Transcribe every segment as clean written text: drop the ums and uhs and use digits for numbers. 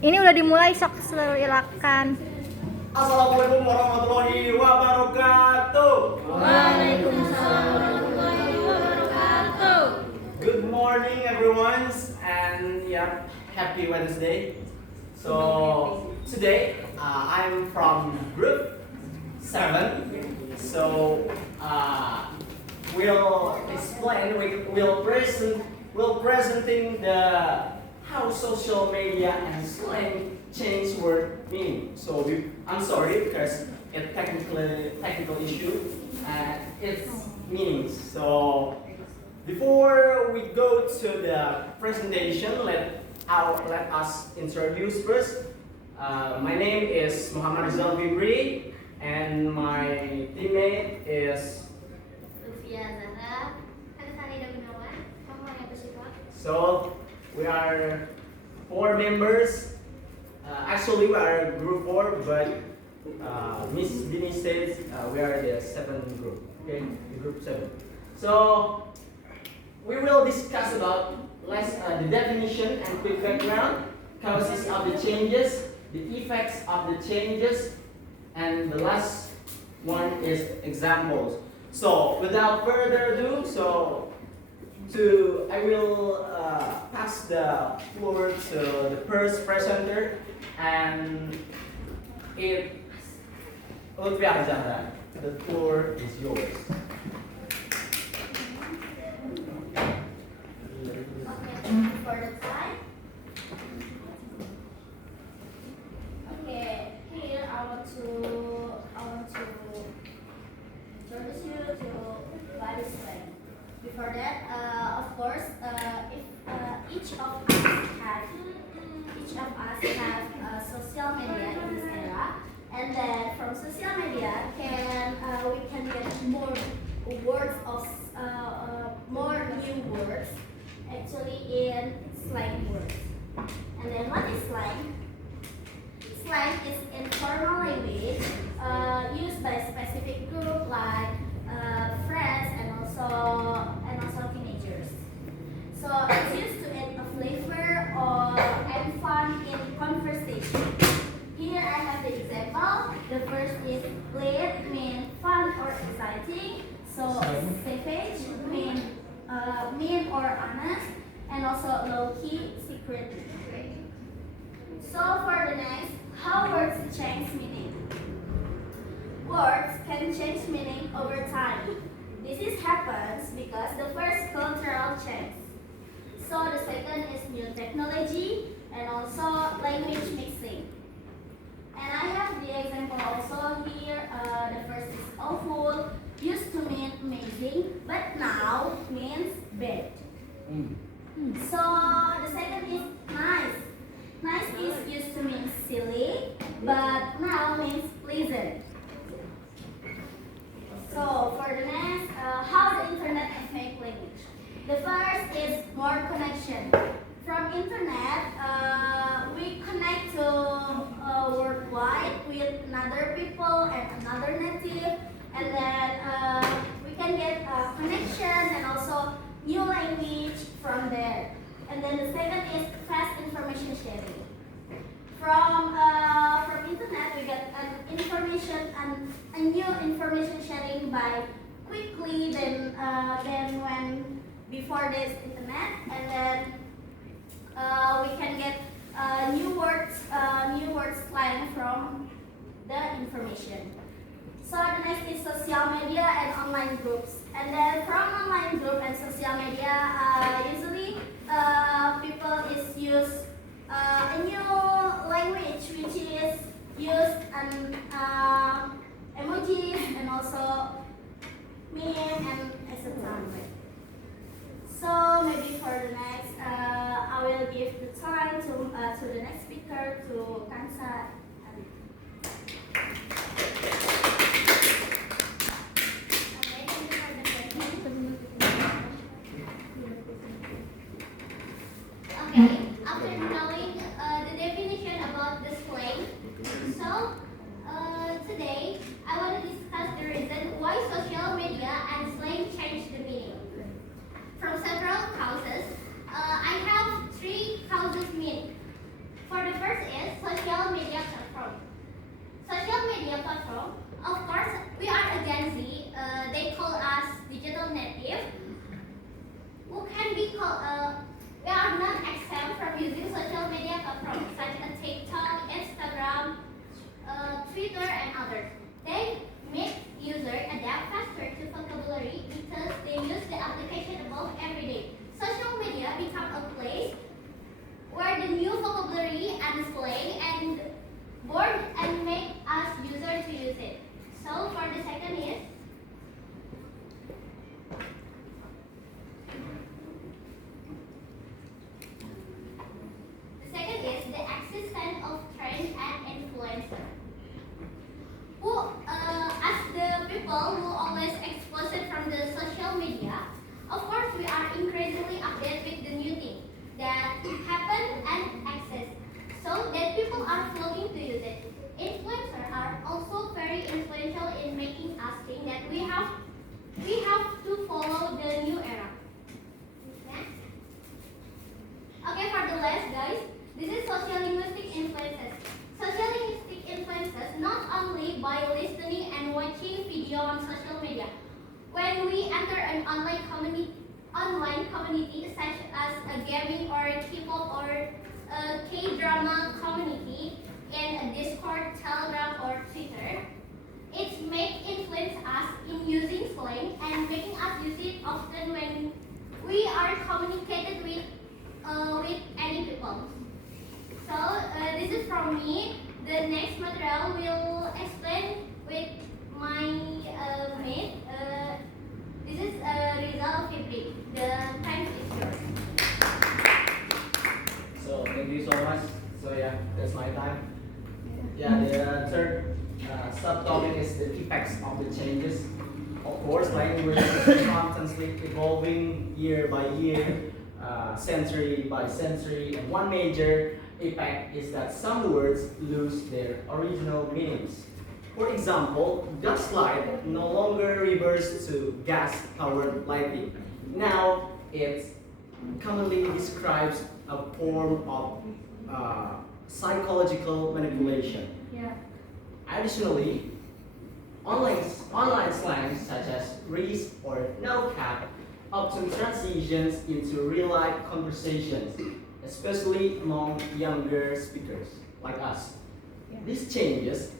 Ini udah dimulai, sok silakan. Assalamualaikum warahmatullahi wabarakatuh. Waalaikumsalam warahmatullahi wabarakatuh. Good morning, everyone, and yeah, happy Wednesday. So today I'm from Group 7. So we'll explain, we'll presenting the how social media and slang change word meaning. So I'm sorry because it's technical issue and its meanings. So before we go to the presentation, let us introduce first. My name is Moch.Rizal Fibri and my teammate is Lutfia Azzahra, Khalida, Gunawan, Fahma, Hayatu, Syifa. So we are 4 members. Actually, we are group 4, but Miss Bini says we are the 7th group. Okay, the group 7. So we will discuss about the definition and quick background, causes of the changes, the effects of the changes, and the last one is examples. So without further ado, I will pass the floor to the first presenter, and it's Lutfia Azzahra. The floor is yours. Okay, for the time. Okay, here I want to introduce you to body slang. Before that, of course, if each of us have social media in this era, and then from social media we can get more words of more new words, actually in slang words. And then what is slang? Slang is informal language used by specific group like friends and also teenagers. So it's used to add a flavor or add fun in conversation. Here I have the example. The first is lit, mean fun or exciting. So savage, mean or honest, and also low-key, secret. So for the next, how words change meaning. Words can change meaning over time. This happens because the first cultural change. So the second is new technology and also language mixing. And I have the example also here. The first is awful, used to mean amazing, but now means bad. So the second is nice. Nice is used to mean silly, but now means pleasant. So for the next, how the internet affect language. The first is more connection. From internet, we connect to worldwide with another people and another native, and then we can get a connection and also new language from there. And then the second is fast information sharing. From internet, we get an information and a new information sharing by quickly than when before this internet, and then we can get new words slang from the information. So the next is social media and online groups. And then from online group and social media, usually people is use a new language which is used and emojis and also meme and etc. So maybe for the next, I will give the time to the next speaker, to Khansa. Okay, after knowing the definition about the slang, so today I want to discuss the reason why social media and slang changed the meaning. From several causes, I have 3 causes meaning. For the first board and make us user to use it. So for the second is the existence of trend and influencer. As the people who always exposed from the social media, of course we are increasingly updated with the new thing that happen and access, so that people are flocking to use it. Influencers are also very influential in making us think that we have to follow the new era. Next. Okay, for the last guys, this is sociolinguistic influences. Sociolinguistic influences not only by listening and watching video on social media. When we enter an online community such as a gaming or a K-pop or a K-drama community in a Discord, Telegram or Twitter, it may influence us in using slang and making us use it often when we are communicated with any people. So this is from me. The next material will explain with my mate. This is Rizal Fibri. The time is yours. So thank you so much. So yeah, that's my time. Yeah, the third subtopic is the effects of the changes. Of course, language is constantly evolving year by year, century by century, and one major effect is that some words lose their original meanings. For example, gaslight no longer refers to gas-powered lighting. Now, it commonly describes a form of psychological manipulation. Yeah. Additionally, online slang such as "risk" or "no cap" often transitions into real-life conversations, especially among younger speakers like us. Yeah. These changes,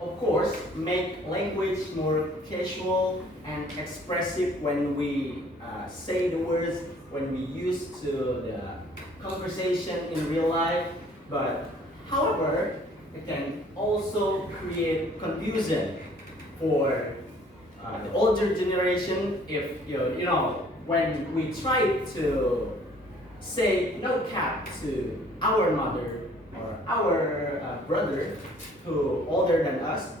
of course, make language more casual and expressive when we say the words, when we use to the conversation in real life. But however, it can also create confusion for the older generation if you know when we try to say "no cap" to our mother or our brother who older than us,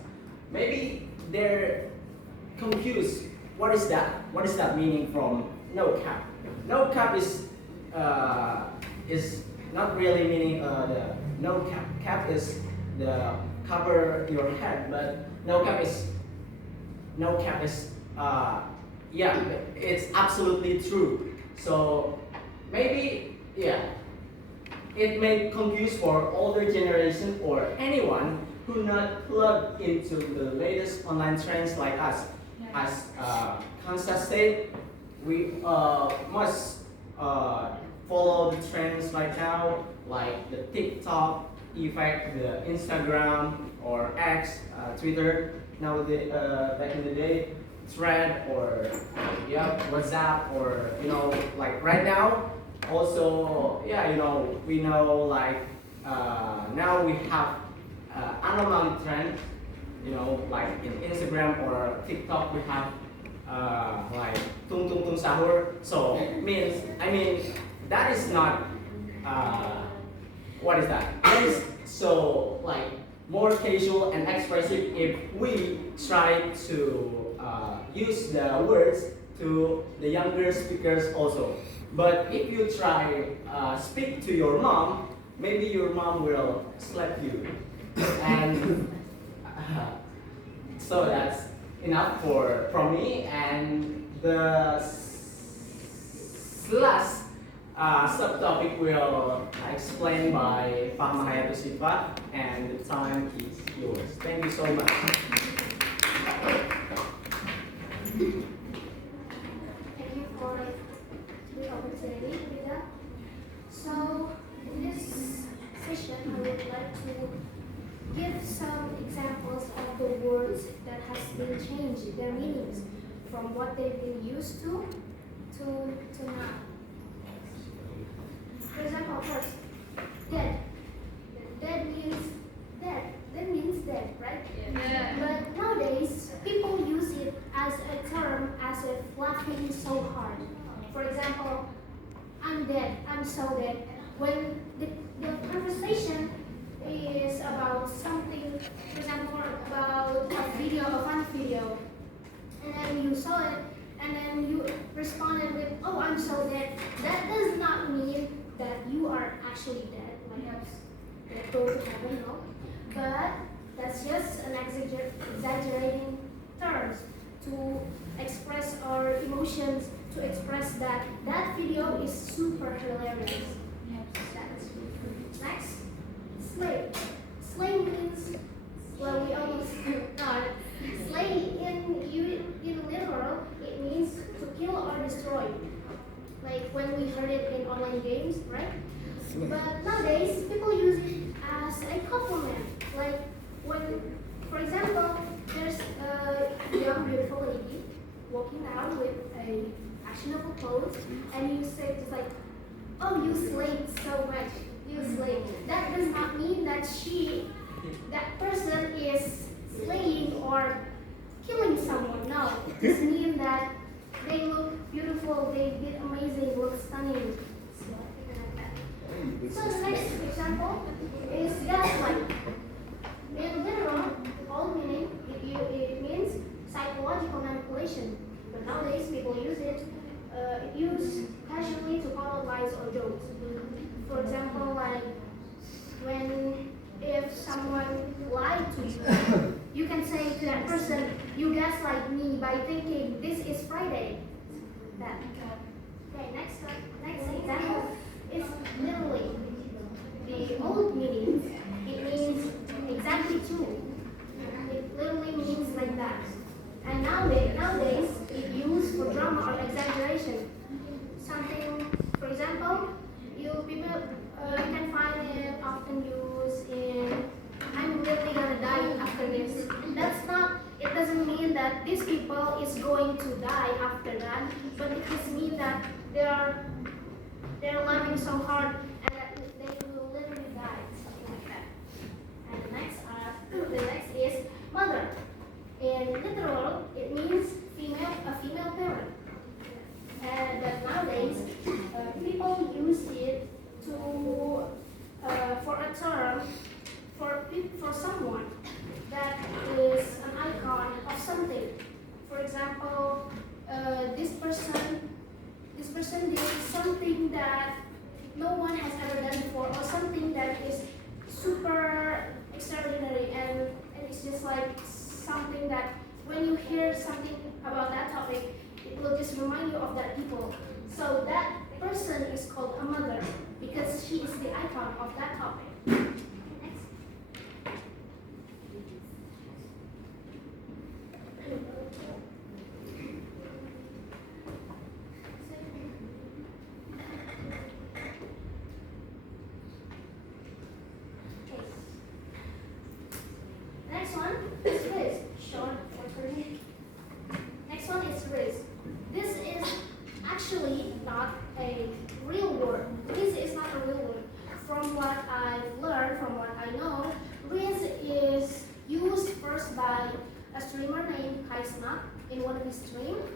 maybe they're confused. What is that? What is that meaning from "no cap"? No cap is not really meaning the no cap. Cap is the cover your head, but no cap is yeah, it's absolutely true. So maybe yeah, it may confuse for older generation or anyone who not plugged into the latest online trends like us. Yeah. As Khansa said, we must follow the trends right now, like the TikTok effect, the Instagram or X, Twitter. Back in the day, Thread or yeah, WhatsApp or like right now. Also, yeah, we know like now we have anomaly trend. Like in Instagram or TikTok, we have like tung tung tung sahur. So I mean that is not what is that? That is so like more casual and expressive if we try to use the words to the younger speakers also. But if you try speak to your mom, maybe your mom will slap you. And so that's enough from me. And the last subtopic will explained by Fahma, Hayatu, Syifa, and the time is yours. Thank you so much. Thank you for the opportunity, Khalida. So, in this session, I would like to give some examples of the words that has been changed, their meanings, from what they've been used to now. For example, first, dead. Dead means dead. I'm so dead. When the conversation is about something, for example, about a video, a fun video, and then you saw it, and then you responded with, "Oh, I'm so dead." That does not mean that you are actually dead, like go to heaven, no. But that's just an exaggerating terms to express our emotions, to express that that video is super hilarious. Next, slay. Slay means, well, we almost got it. Slay in literal, it means to kill or destroy. Like when we heard it in online games, right? But nowadays, people use it as a compliment. Like when, for example, there's a young beautiful lady walking down with a actionable pose, and you say just like, "Oh, you slayed so much. You slayed." That does not mean that that person is slaying or killing someone. No, it just means that they look beautiful, they did amazing, look stunning. So the next example is gaslight. In literal, old meaning, it means psychological manipulation. But nowadays people use it, used casually to call out lies or jokes. For example, like if someone lied to you, you can say to that person, "You gaslight me by thinking this is Friday." That. Okay, next example is literally. The old meaning, it means exactly true. It literally means like that. And nowadays it used for drama or exaggeration. Something, for example, you can find it often used in, "I'm literally gonna die after this." That's not. It doesn't mean that these people is going to die after that, but it just means that they're laughing so hard and that they will literally die, something like that. And the next is mother. In literal, it means a female parent. And but nowadays, people use it for a term for someone that is an icon of something. For example, this person did something that no one has ever done before, or something that is super extraordinary, and it's just like something that when you hear something about that topic, it will just remind you of that people. So that person is called a mother because she is the icon of that topic. Next. Next one is Riz. Short for me. Next one is Riz. This is actually not a real word. Riz is not a real word. From what I've learned, from what I know, Riz is used first by a streamer named Khansa in one of his streams.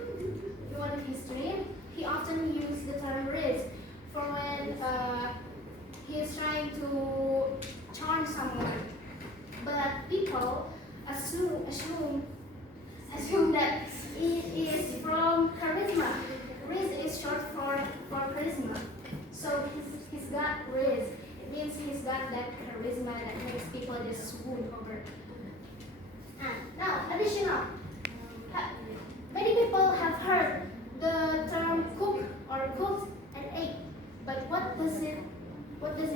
He often used the term Riz for when he is trying to charm someone. But people assume that it is from charisma. Riz is short for charisma. So he's got Riz. It means he's got that charisma that makes people just swoon over. Now, additional. Many people have heard the term cook or cooked and ate. But what does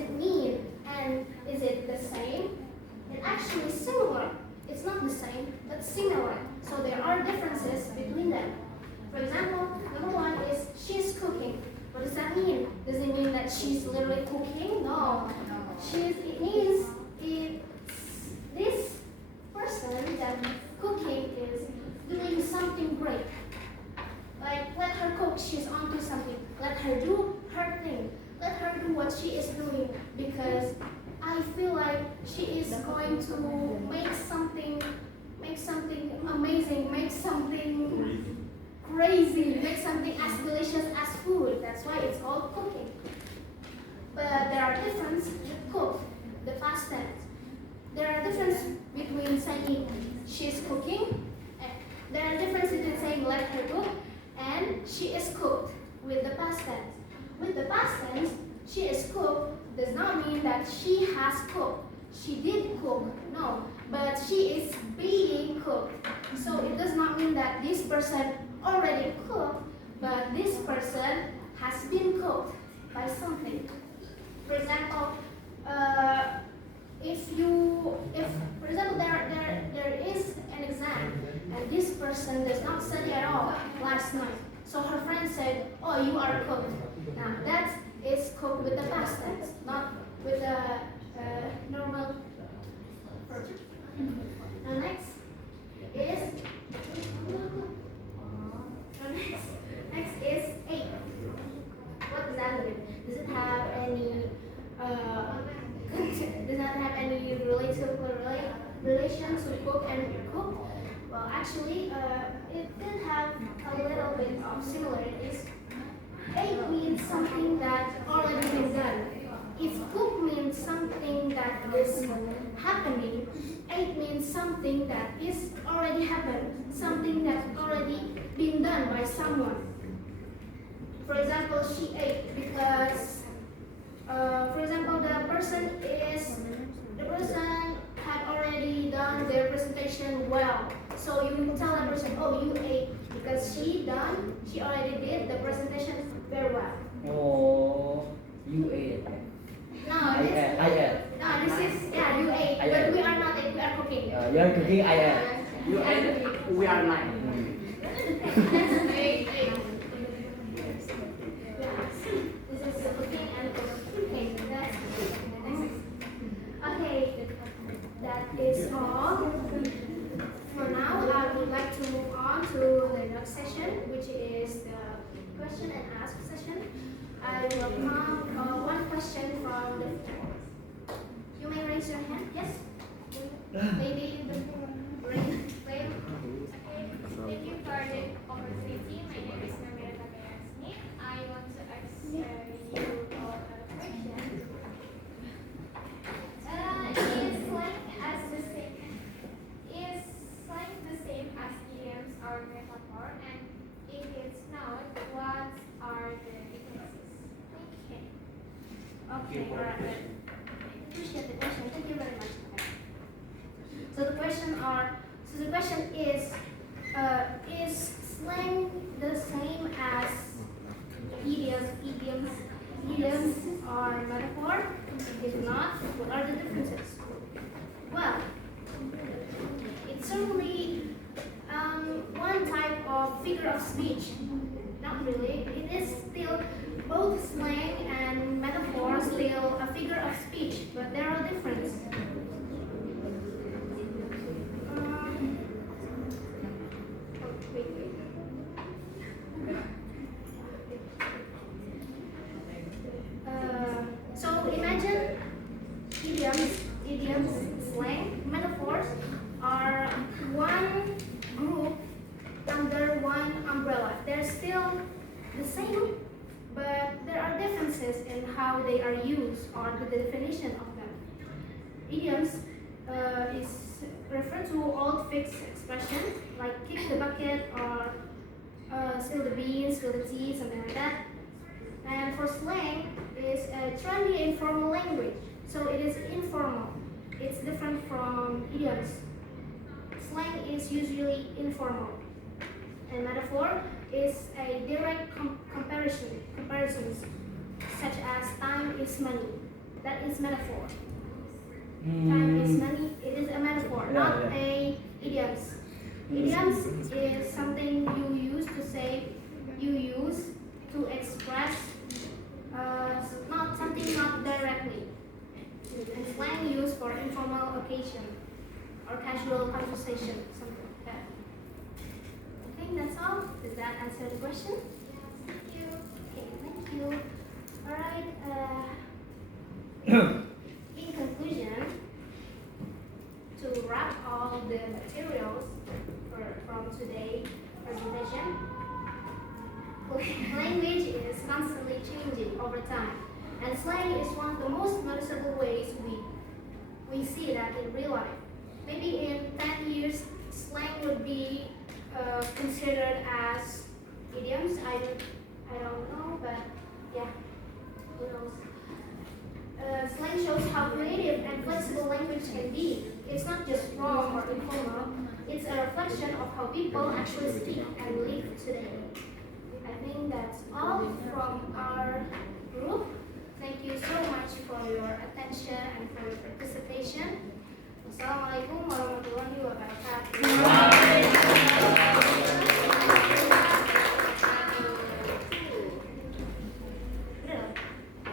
it mean? And is it the same? It's actually similar. It's not the same, but similar. So there are differences between them. For example, number one is she's cooking. What does that mean? Does it mean that she's literally cooking? No. It means this person that cooking is doing something great. Like, let her cook, she's onto something. Let her do her thing. Let her do what she is doing, because I feel like she is going to make something amazing, make something crazy, make something as delicious as food. That's why it's called cooking. But there are differences. Cook, the past tense. There are differences between saying she's cooking. There are differences between saying let her cook and she is cooked with the past tense. With the past tense, she is cooked does not mean that she has cooked. She did cook, no, but she is being cooked. So it does not mean that this person already cooked, but this person has been cooked by something. For example, if for example there is an exam and this person does not study at all last night, so her friend said, "Oh, you are cooked." Now that is cooked with the past tense, not with the normal verb. Now next is next is ate. What does that mean? Does it have any does not have any relation to cook and cook? Well, actually, it did have a little bit of similarities. Ate means something that already been done. If cook means something that is happening, ate means something that is already happened, something that's already been done by someone. For example, she ate because, for example, the person had already done their presentation well. So you tell the person, "Oh, you ate," because she already did the presentation very well. Oh, you ate. No, I ate. No, this is you ate, but we are not ate. We are cooking. You are cooking. I ate. You are ate. cooking. We are not. That's ate. This is cooking and cooking. That's okay. That is all. For now, I would like to move on to the next session, which is the question and ask session. I will come one question from the floor. You may raise your hand. Yes? Lady in the ring. Okay, thank you for the opportunity. My name is Namira Takayasni. I want to ask you all a question. Is slang the same as idioms or metaphor? And if it's not, what are the differences? Okay, alright. Appreciate the question. Thank you very much. So the question is slang the same as idioms or metaphor? If not, what are the differences? Well, it's certainly one type of figure of speech. Not really. It is still both slang and metaphor, still a figure of speech, but there are differences. So imagine idioms, slang, metaphors are one group under one umbrella. They're still the same, but there are differences in how they are used or the definition of them. Idioms is refer to old fixed expressions like kick the bucket or spill the beans, spill the tea, something like that. And for slang is a trendy informal language, so it is informal. It's different from idioms. Slang is usually informal, and metaphor is a direct comparisons, such as time is money. That is metaphor. Time is money. It is a metaphor, not a idioms. Idioms is something you use to say, you use to express not something not directly. And slang used for informal occasion or casual conversation, something like that. I think that's all. Does that answer the question? Yes, thank you. Okay, thank you. Alright, in conclusion, to wrap all the materials from today's presentation, language is constantly changing over time, and slang is one of the most noticeable ways we see that in real life. Maybe in 10 years, slang would be considered as idioms. I don't know, but yeah, who knows. Slang shows how creative and flexible language can be. It's not just raw or informal, it's a reflection of how people actually speak and live today. I think that's all from our group. Thank you so much for your attention and for your participation. Wassalamualaikum warahmatullahi wabarakatuh.